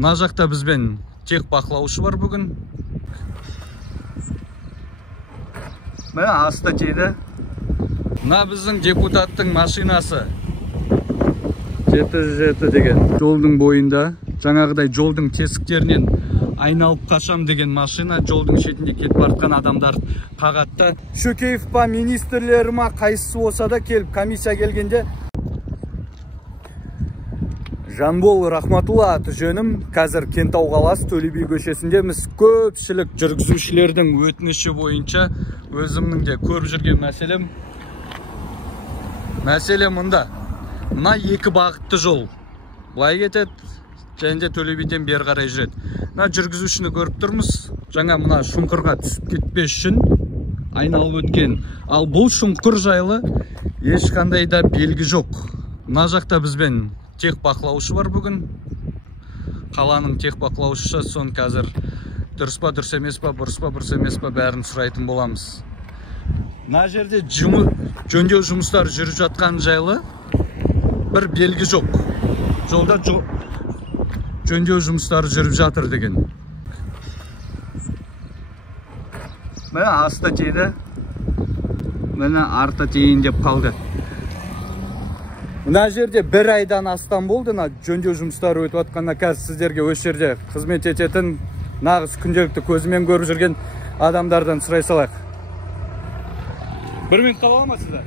Мына жақта бізбен тех бақылаушы бар бүгін. Мына аста тейді. Мына біздің депутаттың машинасы. 77 деген. Жолдың бойында, жаңағыдай жолдың тесіктерінен айналып қашам деген машина жолдың шетінде кетіп бартқан адамдар қағатты. Шөкеев па министрлері ма қайсысы болса да келіп комиссия келгенде Жанбол Рахматулла аты жөнім. Қазір Кентау қаласы Төле би көшесіндеміз. Көпшілік жүргізушілердің өтініші бойынша өзімнің де көріп жүрген мәселе мұнда. Мына екі бағытты жол. Былай кетеді, және де Төле биден бері қарай жүреді. Мына жүргізушіні көріп тұрмыз. Жаңа мына шұңқырға түсіп кетпес үшін айналып өткен. Ал бұл шұңқыр жайлы ешқандай да белгі жоқ. Мына жақта бізбен тех бақылаушы бар бүгін. Қаланың тех бақылаушысы, сон қазір дұрыс па, дұрыс емес па, бұрыс па, бұрыс емес па бәрін сұрайтын боламыз. Мына жерде жөндеу жұмыстары жүріп жатқан жайлы бір белгі жоқ. Жолда жөндеу жұмыстары жүріп жатыр деген. Мына аста тейді. Мына арта тейін деп қалды. Мына жерде бір айдан астам болды жөндеу жұмыстары өтіп жатқанда. Қазір сіздерге осы жерде қызмет ететін нағыз күнделікті көзімен көріп жүрген адамдардан сұрай салайық. Бір минут қала алмасыздар?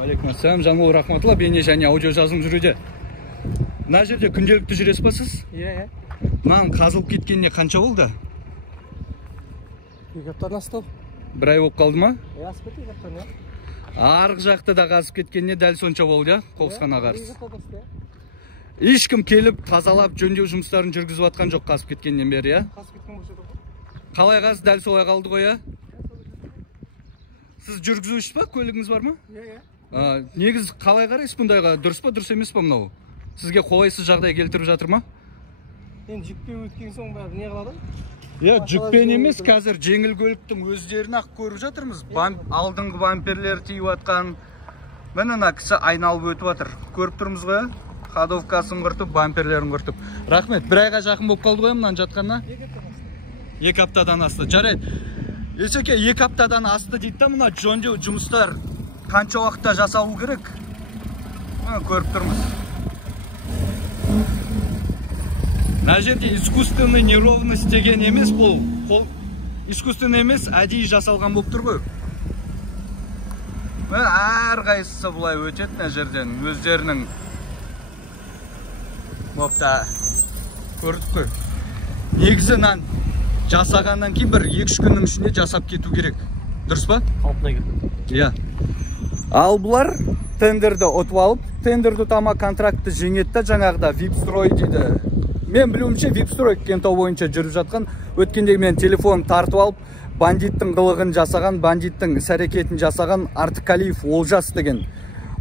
Алейкум ассалам, Жанбол Рахматулла, бейне және аудио жазылым жүруде. Мына жерде күнделікті жүресіз ба сіз? Иә. Мынаның қазылып кеткеніне қанша болды? 2 аптадан асты. Бір ай болып қалды ма? Асып кетті 2 аптадан. Арғы жақты да қазып кеткеніне дәл сонша болды, Қоқысқан ағарыз. Ешкім келіп тазалап жөндеу жұмыстарын жүргізіп атқан жоқ қазып кеткеннен бері, я? Қазып кеткен болса да. Қалай қазып дәл солай қалды ғой, я? Сіз жүргізуші ба, көлігіңіз бар ма? Иә. Негіз қалай қарайсыз бұндайға, дұрыс па, дұрыс емес па мынау? Сізге қолайсыз жағдай келтіріп жатыр ма? Енді жүкпен өткен соң бәрі не қылады? Жүкпен емес, қазір жеңіл көліктің өздерін ақ көріп жатырмыз. Алдыңғы бамперлер тиіп атқан. Мына кісі айналып өтіп жатыр. Көріп тұрмыз ғой? Ходовкасын құртып, бамперлерін құртып. Рахмет, бір айға жақын болып қалды ғой мұнан жатқанына? 2 аптадан асты. Жарайды. Есеке, 2 аптадан асты дейді да, мұна жөндеу жұмыстар қанша уақытта жасалу керек? Көріп тұрмыз. Мына жерде искусственный неровность деген емес бұл. Искусственный емес, әдейі жасалған болып тұр ғой. Әр қайсысы бұлай өтеді мына жерден өздерінің. Бопта, көрдік қой. Негізі жасағаннан кейін бір 2-3 күннің ішінде жасап кету керек. Дұрыс па? Қалпына келді. Иә. Ал бұлар тендерді ұтып алып, тендерді тама контрактты жеңетті, жаңағыда Випстрой дейді. Мен білуімше Випстрой Кентау бойынша жүріп жатқан, өткенде мен телефон тартып алып, бандиттің қылығын жасаған, бандиттің іс-әрекетін жасаған Артықалиев Олжас деген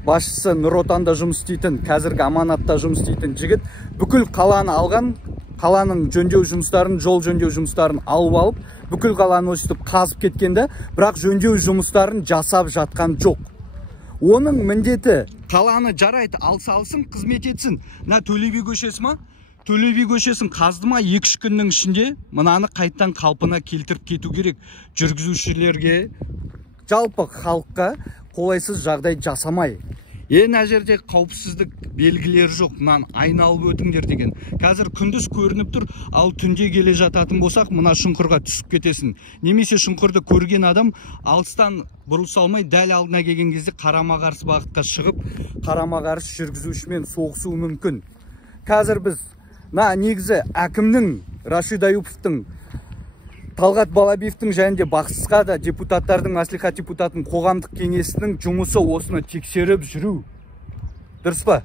басшысы Нұр Отанда жұмыс істейтін, қазіргі аманатта жұмыс істейтін жігіт бүкіл қаланы алған, қаланың жөндеу жұмыстарын, жол жөндеу жұмыстарын алып алып, бүкіл қаланы өстіп қазып кеткенде, бірақ жөндеу жұмыстарын жасап жатқан жоқ. Оның міндеті қаланы жарайды, алсын, қызмет етсін. Төле би көшесі ма? Төле би көшесін қазды ма 2-3 күннің ішінде мынаны қайттан қалпына келтіріп кету керек. Жүргізушілерге, жалпы халыққа қолайсыз жағдай жасамай. Мына жерде қауіпсіздік белгілері жоқ, мынаны айналып өтіңдер деген. Қазір күндіз көрініп тұр, ал түнде келе жататын болсақ, мына шұңқырға түсіп кетесің. Немесе шұңқырды көрген адам алыстан бұрыл салмай, дәл алдына келген кезде қарама-қарсы бағытқа шығып, қарама-қарсы жүргізушімен соғысуы мүмкін. Қазір біз негізі әкімнің, Рашид Аюповтың, Талғат Балабиевтің және де бақсысқа да депутаттардың, мәслихат депутатының қоғамдық кеңесінің жұмысы осыны тексеріп жүру. Дұрыс па?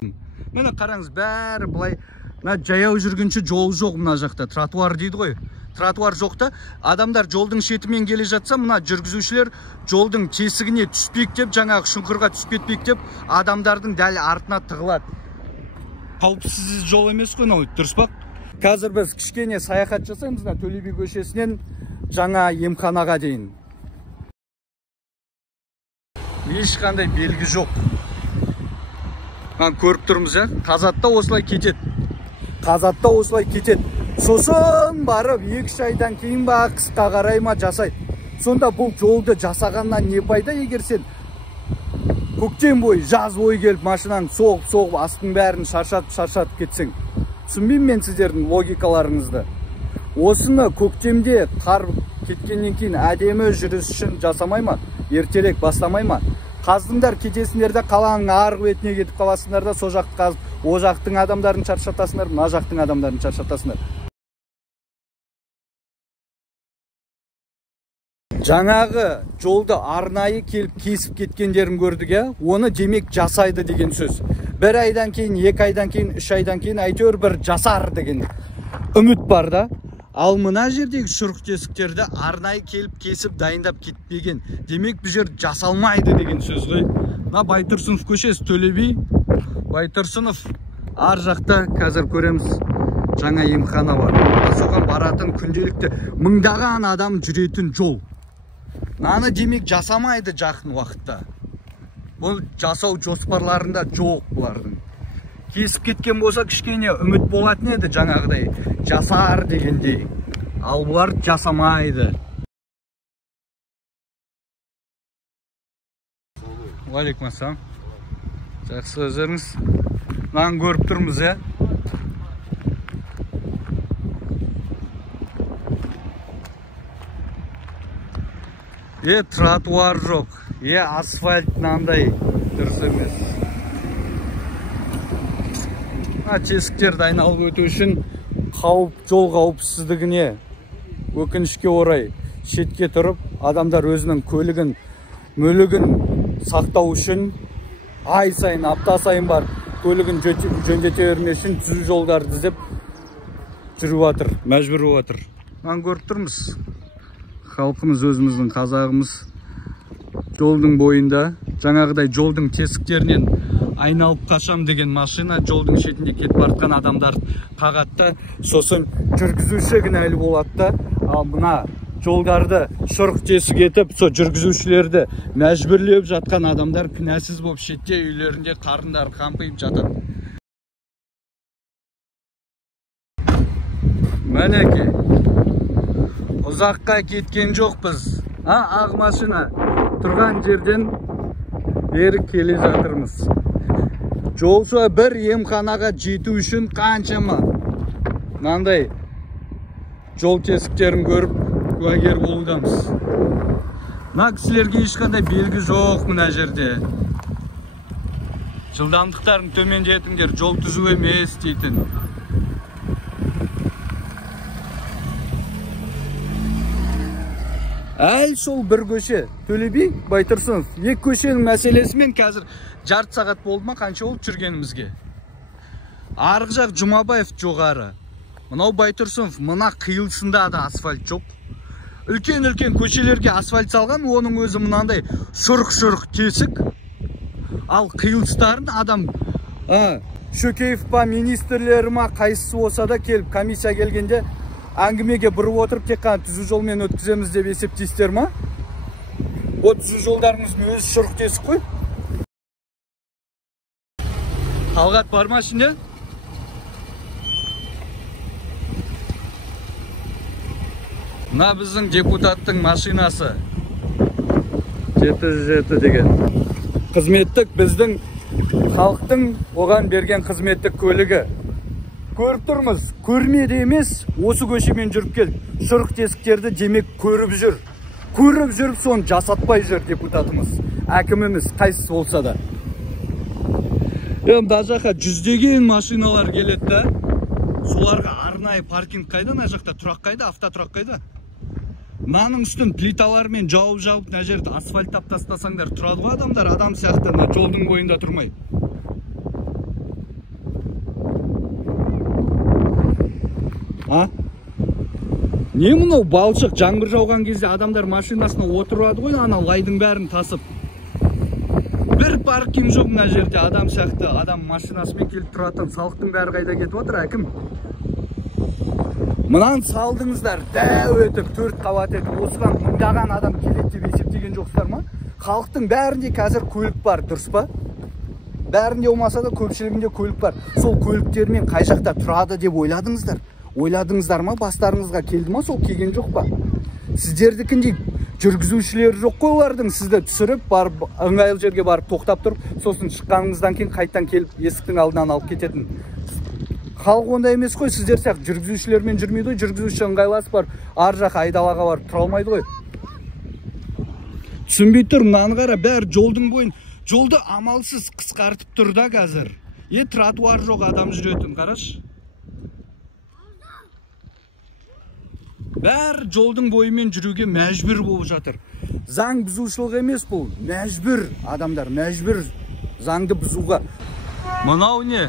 Міне қараңыз, бәрі былай, жаяу жүргінші жол жоқ мына жақта, тротуар дейді ғой. Тротуар жоқта, адамдар жолдың шетімен келе жатса, мына жүргізушілер жолдың тесігіне түспейік деп, жаңағы шұңқырға түсіп кетпейік деп, адамдардың дәл артына тығылады. Қауіпсіз жол емес қой, дұрыс па? Қазір біз кішкене саяхат жасаймыз Төле би көшесінен жаңа емханаға дейін. ешқандай белгі жоқ. Көріп тұрмыз, қазатта осылай кетеді. Қазатта осылай кетеді. Сосын барып 2 айдан кейін ба қысқа қарай ма жасайды. Сонда бұл жолды жасағаннан не пайда, егер сен көктем бойы, жаз бойы келіп машинаң соғып астың бәрін шаршатып кетсең. Түсінбеймін мен сіздердің логикаларыңызды. Осыны көктемде қар кеткеннен кейін әдемі жүріс үшін жасамай ма? Ертерек бастамай ма? Қаздыңдар, кетесіңдер де қаланың арғы бетіне кетіп қаласыңдар да, сол жақты қазып, о жақтың адамдарын шаршатасыңдар, мына жақтың адамдарын шаршатасыңдар. Жаңағы жолды арнайы келіп кесіп кеткендерін көрдік, оны демек жасайды деген сөз. 1 айдан кейін, 2 айдан кейін, 3 айдан кейін әйтеуір бір жасар деген үміт бар да. Ал мына жердегі шұрық тесіктерді арнайы келіп кесіп дайындап кетпеген. Демек бұл жер жасалмайды деген сөз ғой. Мына Байтұрсынов көшесі, Төле би, Байтұрсынов. Ар жақта қазір көреміз жаңа емхана бар. Соған баратын күнделікті мыңдаған адам жүретін жол. Наны демек жасамайды жақын уақытта. Бұл жасау жоспарларында жоқ бұлардың. Кесіп кеткен болса кішкене үміт болатын еді жаңағыдай жасар дегендей. Ал бұлар жасамайды. Уалейкум ассалам. Жақсы өзіңіз. Мынаны көріп тұрмыз, тротуар жоқ. Асфальт мынандай дұрыс емес. Тесіктерді айналып өту үшін жол қауіпсіздігіне өкінішке орай шетке тұрып, адамдар өзінің көлігін, мүлігін сақтау үшін ай сайын, апта сайын бар көлігін жөндете өрме үшін түзу жолдарды іздеп жүріп жатыр, мәжбүр болып жатыр. Мынаны көріп тұрмыз. Халқымыз, өзіміздің қазағымыз жолдың бойында, жаңағыдай жолдың тесіктерінен айналып қашам деген машина жолдың шетінде кетіп бартқан адамдар қағатты, сосын жүргізуші кінәлі болады да. Ал мына жолдарды шұрық тесік етіп, со жүргізушілерді мәжбүрлеп жатқан адамдар кінәсіз болып шетте үйлерінде қарындар қампиып жатады. Мінекей, ұзаққа кеткен жоқпыз. Ақ машина тұрған жерден бері келе жатырмыз. Жолшы бір емханаға жету үшін қаншама мынандай жол тесіктерін көріп куәгер болудамыз. Мына кісілерге ешқандай белгі жоқ мына жерде. Жылдамдықтарын төмендетіңдер, жол түзу емес дейтін. Әл сол бір көше, Төле би, Байтұрсынов. 2 көшенің мәселесімен қазір жарты сағат болды ма, қанша болып жүргенімізге. Арғы жақ Жұмабаев жоғары. Мынау Байтұрсынов, мына қиылысында да асфальт жоқ. Үлкен-үлкен көшелерге асфальт салған, оның өзі мынандай шұрық тесік. Ал қиылыстарын адам Шөкеев па, министрлері ма, қайсысы болса да келіп, комиссия келгенде әңгімеге бұрып отырып, тек қана түзу жолмен өткіземіз деп есептейсіздер ма? О, түзу жолдарыңыздың өзі шұрық тесік қой. Талғат бар ма ішінде? Мына біздің депутаттың машинасы 707 деген. Қызметтік, біздің халықтың оған берген қызметтік көлігі. Көріп тұрмыз, көрмеді емес, осы көшемен жүріп келіп, шұрық тесіктерді демек көріп жүр. Көріп жүріп соны жасатпай жүр депутатымыз, әкіміміз, қайсысы болса да. Да жаққа жүздеген машиналар келеді да. Соларға арнайы паркинг қайда, на жақта тұрақ қайда, автотұрақ қайда? Мынаның үстін плиталармен жауып, мына жерді асфальттап тастасаңдар тұрады ғой адамдар, адам сияқты жолдың бойында тұрмай. Не мұнау балшық, жаңбыр жауған кезде адамдар машинасына отырады ғой, ана лайдың бәрін тасып. Бір паркинг жоқ мына жерде, адам сияқты, адам машинасымен келіп тұратын, салықтың бәрі қайда кетіп отыр, әкім? Мынаны салдыңыздар, дәу етіп, 4 қабат етіп, осыған мыңдаған адам келеді деп есептеген жоқсыздар ма? Халықтың бәрінде қазір көлік бар, дұрыс па? Бәрінде болмаса да көпшілігінде көлік бар. Сол көліктермен қай жақта тұрады деп ойладыңыздар? Ойладыңыздар ма? Бастарыңызға келді ма? Сол келген жоқ па? Сіздердікіндей жүргізушілер жоқ қой олардың, сізді түсіріп, барып ыңғайлы жерге барып тоқтап тұрып, сосын шыққаныңыздан кейін қайттан келіп есіктің алдынан алып кететін. Халық ондай емес қой, сіздер сияқты жүргізушілермен жүрмейді ғой, жүргізуші ыңғайласып барып, ар жақ айдалаға барып тұра алмайды ғой. Түсінбей тұр, мынаны қара, бәрі жолдың бойын, жолды амалсыз қысқартып тұр да қазір. Тротуар жоқ, адам жүретін, қарашы. Бәр жолдың бойымен жүруге мәжбүр болып жатыр. Заң бұзушылық емес бұл, мәжбүр адамдар, мәжбүр заңды бұзуға. Мынау не?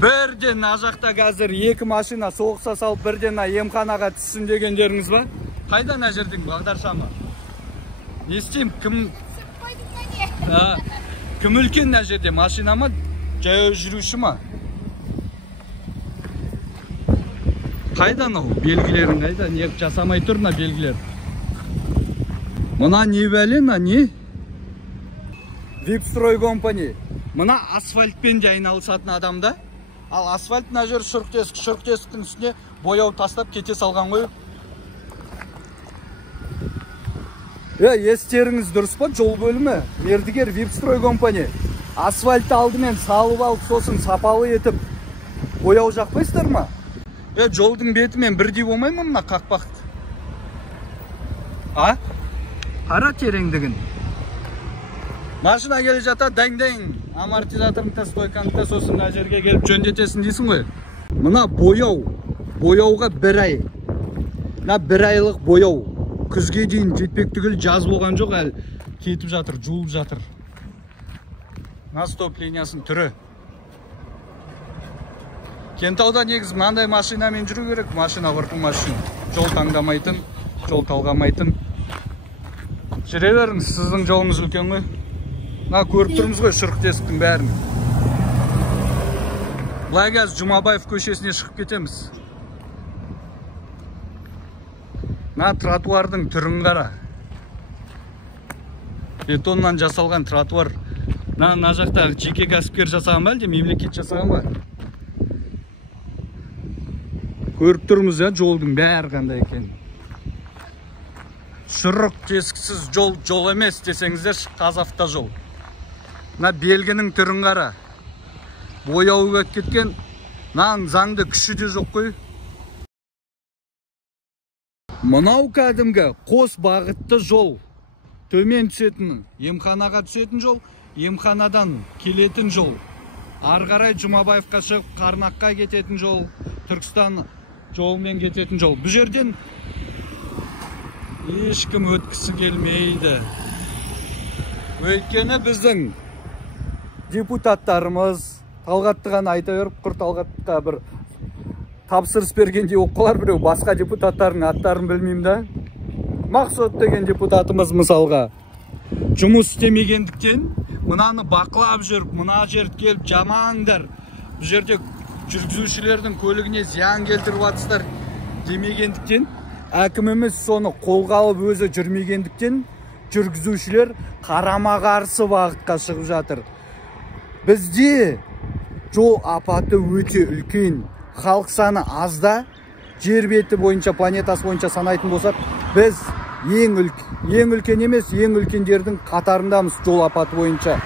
Бірден ажақта қазір екі машина соғыса салып бірден емханаға түссін дегендеріңіз ба? Қайда мына жердің бағдаршамы? Не істеймін? Кім үлкен мына жерде? Машина ма? Жаяу жүруші ма? Қайда мынау? Белгілерін қайда? Не жасамай тұр мына белгілер? Мына не бәле, не? Випстрой компания. Мына асфальтпен айналысатын адамда. Ал асфальт мына жер шұрқ-тесіктің үстіне бояу тастап кете салған ғой. Естеріңіз дұрыс па? Жол бөлімі, мердігер Випстрой компания. Асфальтты алдымен салып алып, сосын сапалы етіп бояу жақпайсыздар ма? Жолдың бетімен бірдей болмай ма мына қақпақты? Қара тереңдігін. Машина келе жата, даң-даң, амортизаторыңды стойкаңды сосын мына жерге келіп жөндетесің дейсің ғой. Мына бояуға бір ай. Мына бір айлық бояу. Күзге дейін жетпек түгіл жаз болған жоқ, әлі кетіп жатыр, жуылып жатыр. Мына стоп линиясының түрі. Кентауда негіз мынандай машинамен жүру керек, машина құртылмас үшін. Жол таңдамайтын, жол талғамайтын. Жүре беріңіз, сіздің жолыңыз үлкен ғой. Мына көріп тұрмыз ғой шұрқ-тесіктің бәрін. Былай қазір Жұмабаев көшесіне шығып кетеміз. Мына тротуардың түрін қара. Бетоннан жасалған тротуар. Мына жақта жеке кәсіпкер жасаған ба әлде мемлекет жасаған ба? Көріп тұрмыз жолдың бәрі қандай екен. Шұрық тесіксіз жол емес десеңіздер, Қазавтожол. Мына белгінің түрін қара. Бояуы өтіп кеткен, мынаның заңды күші де жоқ қой. Мынау кәдімгі қос бағытты жол. Төмен түсетін, емханаға түсетін жол, емханадан келетін жол. Ары қарай Жұмабаевқа шығып, Қарнаққа кететін жол, Түркістан жолымен кететін жол. Бұл жерден ешкім өткісі келмейді. Өйткені біздің депутаттарымыз Талғаттыған айта беріп, құр Талғатқа бір тапсырыс бергенде оқылар біреу, басқа депутаттардың аттарын білмеймін да. Мақсат деген депутатымыз мысалға жұмыс істемегендіктен, мынаны бақылап жүріп, мына жерді келіп жамаңдар. Бұл жерде жүргізушілердің көлігіне зиян келтіріп жатсыздар демегендіктен, әкіміміз соны қолға алып өзі жүрмегендіктен, жүргізушілер қарама-қарсы бағытқа шығып жатыр. Бізде жол апаты өте үлкен, халық саны азда, жер беті бойынша, планетасы бойынша санайтын болсақ, біз ең үлкен емес, ең үлкендердің қатарындамыз жол апаты бойынша.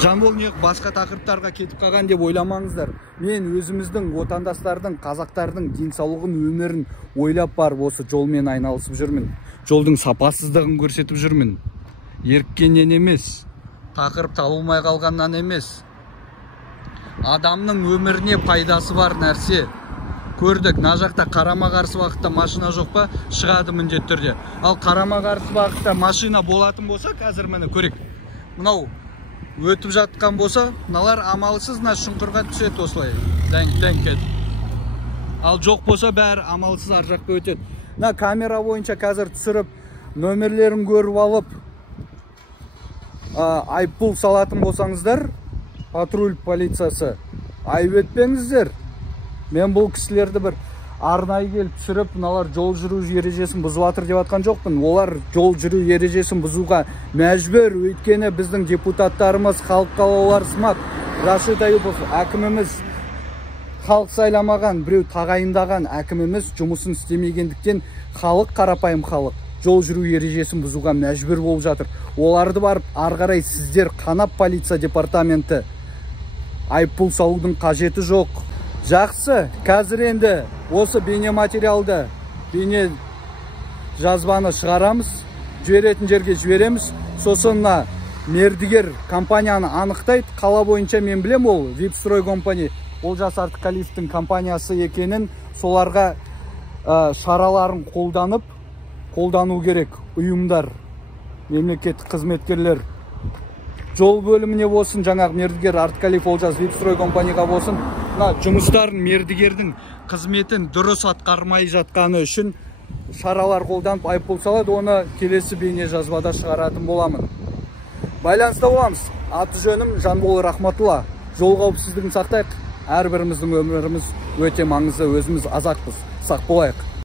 Жамбыл не басқа тақырыптарға кетіп қалған деп ойламаңыздар. Мен өзіміздің отандастардың, қазақтардың денсаулығын, өмірін ойлап барып осы жолмен айналысып жүрмін. Жолдың сапасыздығын көрсетіп жүрмін. Еріккеннен емес, тақырып табылмай қалғаннан емес. Адамның өміріне пайдасы бар нәрсе. Көрдік, мына жақта қарама-қарсы бағытта машина жоқ па, шығады міндетті түрде. Ал қарама-қарсы бағытта машина болатын болса, қазір мені көрек. Мынау өтіп жатқан болса, мыналар амалсыз мына шұңқырға түседі осылай. Дәң кетіп. Ал жоқ болса, бәрі амалсыз ар жаққа өтеді. Мына камера бойынша қазір түсіріп, нөмірлерін көріп алып, айыппұл салатын болсаңыздар, патруль полициясы, айып етпеңіздер. Мен бұл кісілерді бір арнайы келіп түсіріп, мыналар жол жүру ережесін бұзып жатыр деп жатқан жоқпын. Олар жол жүру ережесін бұзуға мәжбүр, өйткені біздің депутаттарымыз, халық қалаулылар сымақ, Рашид Аюпов әкіміміз, халық сайламаған, біреу тағайындаған әкіміміз жұмысын істемегендіктен халық, қарапайым халық, жол жүру ережесін бұзуға мәжбүр болып жатыр. Оларды барып, арғарай сіздер қанап полиция департаменті айыппұл салудың қажеті жоқ. Жақсы, қазір енді осы бейне материалды, бейне жазбаны шығарамыз, жіберетін жерге жібереміз. Сосын мердігер компанияны анықтайды. Қала бойынша мен білем, ол Випстрой компания, Олжас Артықалиевтің компаниясы екенін, соларға шараларын қолдану керек. Ұйымдар, мемлекеттік қызметкерлер, жол бөліміне болсын, жаңағы мердігер Артықалиев Олжас Випстрой компанияға болсын, жұмыстарын, мердігердің қызметін дұрыс атқармай жатқаны үшін шаралар қолданып айыппұл салады. Оны келесі бейне жазбада шығаратын боламын. Байланыста боламыз. Аты жөнім Жанбол Рахматулла. Жол қауіпсіздігін сақтайық. Әрбіріміздің өміріміз өте маңызды, өзіміз азақпыз. Сақ болайық.